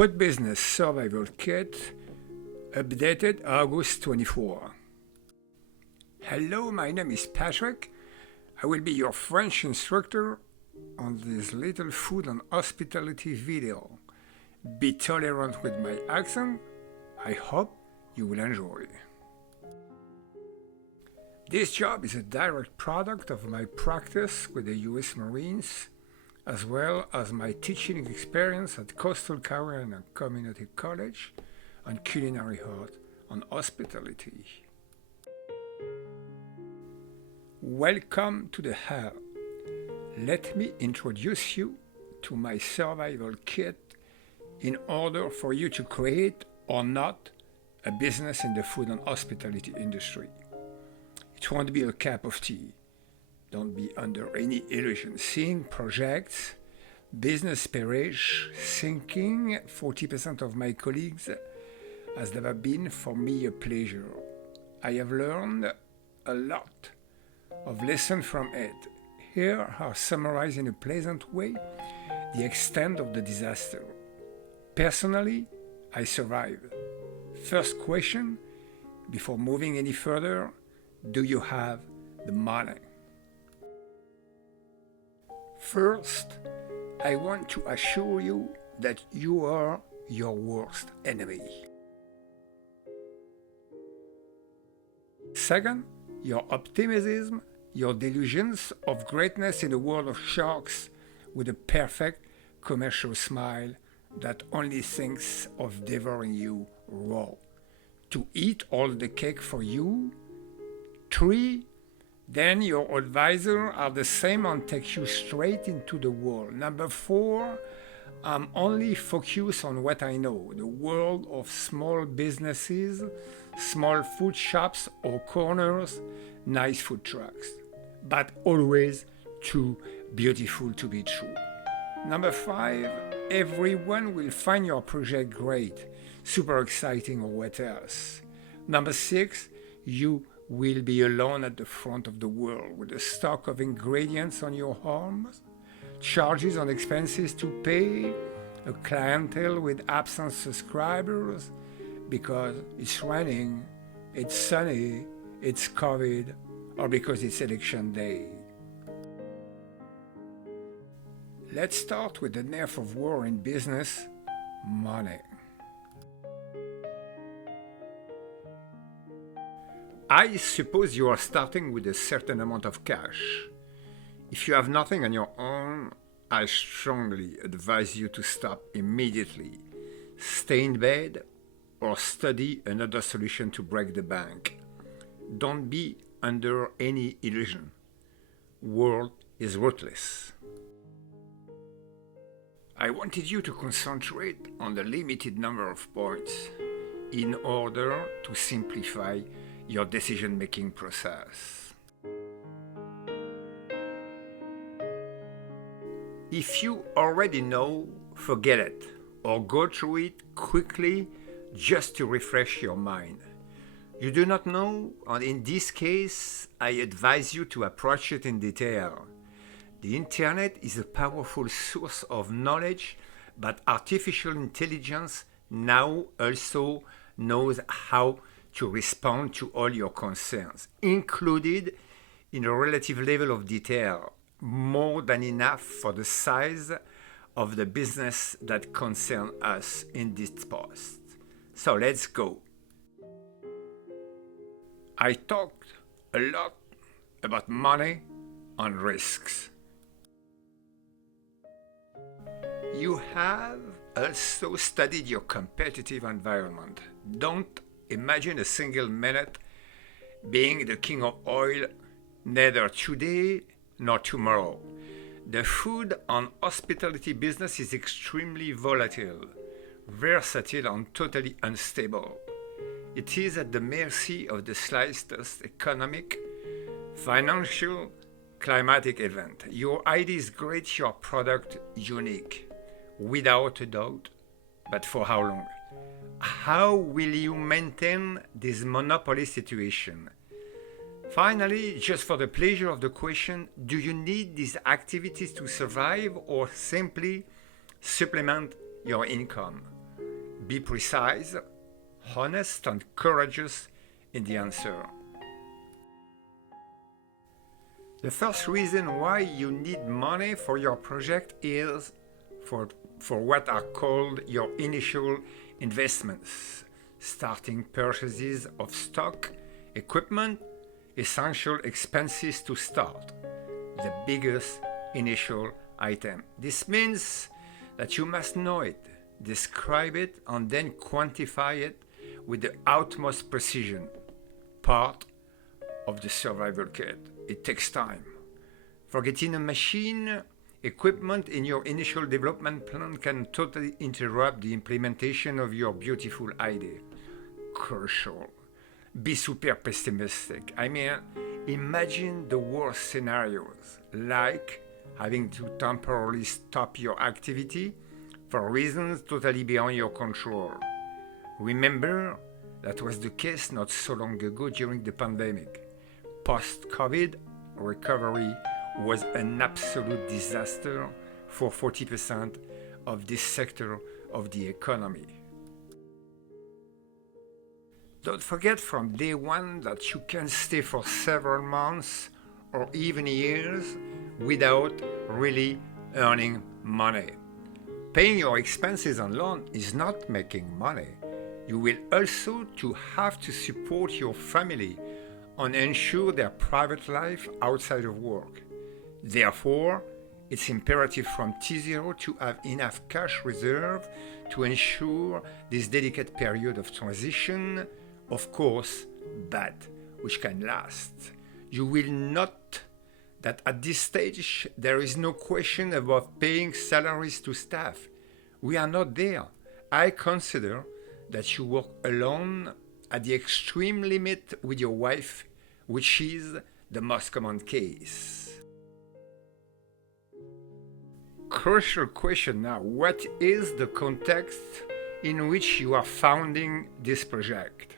Food Business Survival Kit, updated August 24. Hello, my name is Patrick. I will be your French instructor on this little food and hospitality video. Be tolerant with my accent. I hope you will enjoy. This job is a direct product of my practice with the U.S. Marines, as well as my teaching experience at Coastal Carolina Community College on Culinary Art and Hospitality. Welcome to the hell. Let me introduce you to my survival kit in order for you to create or not a business in the food and hospitality industry. It won't be a cup of tea. Don't be under any illusion. Seeing projects, business peerage, thinking 40% of my colleagues has never been for me a pleasure. I have learned a lot of lessons from it. Here are summarized in a pleasant way the extent of the disaster. Personally, I survived. First question, before moving any further, do you have the money? First, I want to assure you that you are your worst enemy. Second, your optimism, your delusions of greatness in a world of sharks with a perfect commercial smile that only thinks of devouring you raw, to eat all the cake for you. 3, then your advisor are the same and take you straight into the world. 4, I'm only focused on what I know, the world of small businesses, small food shops or corners, nice food trucks, but always too beautiful to be true. 5, everyone will find your project great, super exciting or what else. 6, you will be alone at the front of the world with a stock of ingredients on your arms, charges and expenses to pay, a clientele with absent subscribers because it's raining, it's sunny, it's COVID, or because it's election day. Let's start with the nerve of war in business, money. I suppose you are starting with a certain amount of cash. If you have nothing on your own, I strongly advise you to stop immediately. Stay in bed or study another solution to break the bank. Don't be under any illusion. World is ruthless. I wanted you to concentrate on the limited number of points in order to simplify your decision-making process. If you already know, forget it, or go through it quickly just to refresh your mind. You do not know, and in this case, I advise you to approach it in detail. The internet is a powerful source of knowledge, but artificial intelligence now also knows how to respond to all your concerns, included in a relative level of detail, more than enough for the size of the business that concerns us in this post. So let's go. I talked a lot about money and risks. You have also studied your competitive environment. Don't imagine a single minute being the king of oil, neither today nor tomorrow. The food and hospitality business is extremely volatile, versatile and totally unstable. It is at the mercy of the slightest economic, financial, climatic event. Your idea is great, your product unique, without a doubt, but for how long? How will you maintain this monopoly situation? Finally, just for the pleasure of the question, do you need these activities to survive or simply supplement your income? Be precise, honest, and courageous in the answer. The first reason why you need money for your project is for what are called your initial investments, starting purchases of stock, equipment, essential expenses to start, the biggest initial item. This means that you must know it, describe it, and then quantify it with the utmost precision. Part of the survival kit. It takes time. Forgetting a machine, equipment in your initial development plan can totally interrupt the implementation of your beautiful idea. Crucial. Be super pessimistic. Imagine the worst scenarios, like having to temporarily stop your activity for reasons totally beyond your control. Remember, that was the case not so long ago during the pandemic. Post-COVID, recovery was an absolute disaster for 40% of this sector of the economy. Don't forget from day one that you can stay for several months or even years without really earning money. Paying your expenses and loan is not making money. You will also have to support your family and ensure their private life outside of work. Therefore, it's imperative from T0 to have enough cash reserve to ensure this delicate period of transition, of course, but which can last. You will note that at this stage there is no question about paying salaries to staff. We are not there. I consider that you work alone at the extreme limit with your wife, which is the most common case. Crucial question now, what is the context in which you are founding this project?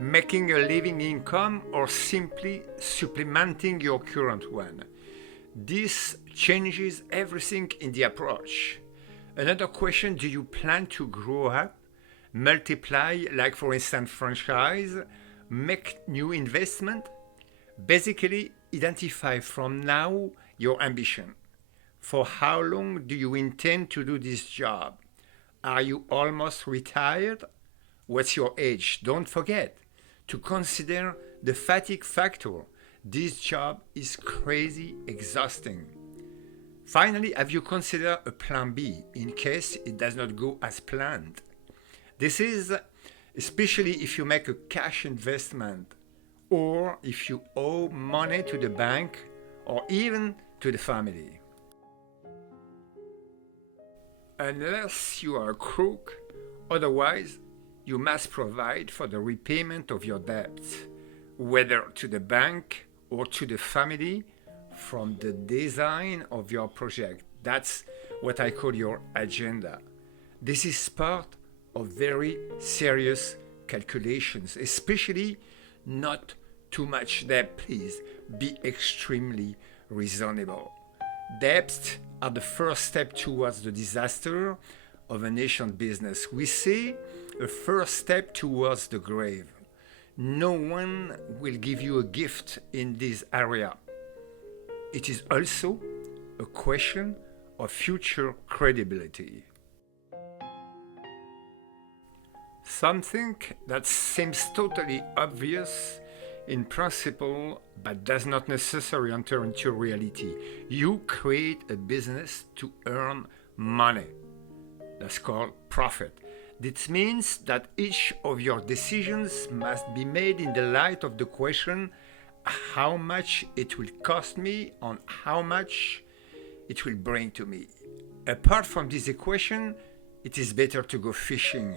Making a living income or simply supplementing your current one? This changes everything in the approach. Another question, do you plan to grow up, multiply, like for instance franchise, make new investment? Basically, identify from now your ambition. For how long do you intend to do this job? Are you almost retired? What's your age? Don't forget to consider the fatigue factor. This job is crazy exhausting. Finally, have you considered a plan B in case it does not go as planned? This is especially if you make a cash investment or if you owe money to the bank or even to the family. Unless you are a crook, otherwise you must provide for the repayment of your debts, whether to the bank or to the family, from the design of your project. That's what I call your agenda. This is part of very serious calculations, especially not too much debt, please. Be extremely reasonable. Debts are the first step towards the disaster of a nation's business. We say a first step towards the grave. No one will give you a gift in this area. It is also a question of future credibility. Something that seems totally obvious in principle but does not necessarily enter into reality. You create a business to earn money. That's called profit. This means that each of your decisions must be made in the light of the question how much it will cost me and how much it will bring to me. Apart from this equation, it is better to go fishing.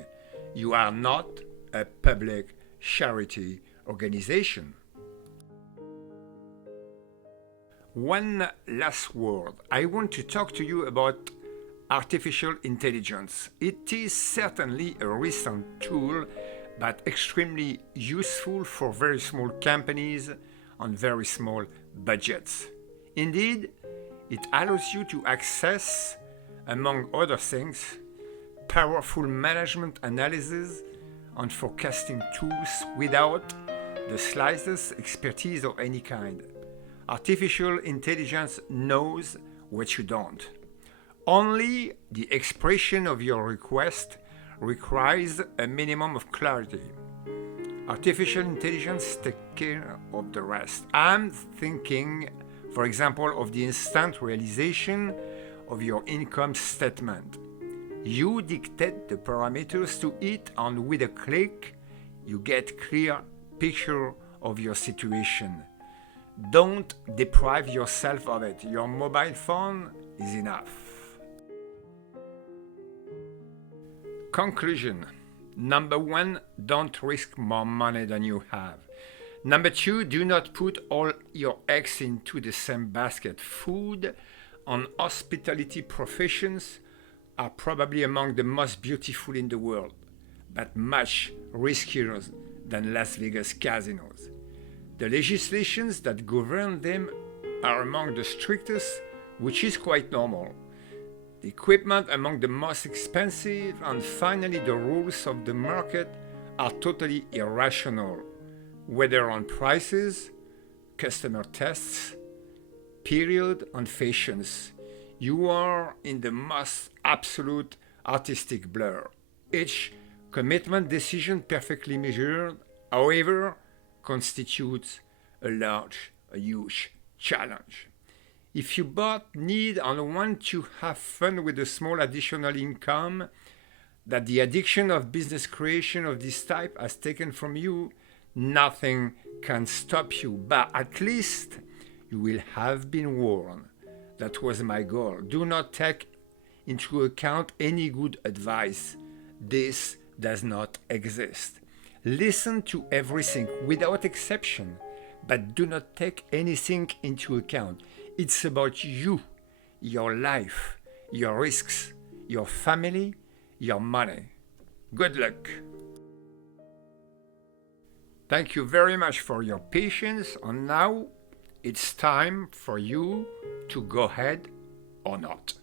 You are not a public charity organization. One last word. I want to talk to you about artificial intelligence. It is certainly a recent tool, but extremely useful for very small companies on very small budgets. Indeed, it allows you to access among other things, powerful management analysis and forecasting tools without the slightest expertise of any kind. Artificial intelligence knows what you don't. Only the expression of your request requires a minimum of clarity. Artificial intelligence takes care of the rest. I'm thinking, for example, of the instant realization of your income statement. You dictate the parameters to it, and with a click, you get clear picture of your situation. Don't deprive yourself of it. Your mobile phone is enough. Conclusion. Number 1, don't risk more money than you have. Number 2, do not put all your eggs into the same basket. Food and hospitality professions are probably among the most beautiful in the world, but much riskier than Las Vegas casinos. The legislations that govern them are among the strictest, which is quite normal. The equipment among the most expensive, and finally the rules of the market are totally irrational, whether on prices, customer tests, period, and fashions. You are in the most absolute artistic blur. Each commitment decision perfectly measured, however, constitutes a huge challenge. If you both need and want to have fun with a small additional income that the addiction of business creation of this type has taken from you, nothing can stop you, but at least you will have been warned. That was my goal. Do not take into account any good advice. This does not exist. Listen to everything without exception, but do not take anything into account. It's about you, your life, your risks, your family, your money. Good luck. Thank you very much for your patience, and now it's time for you to go ahead or not.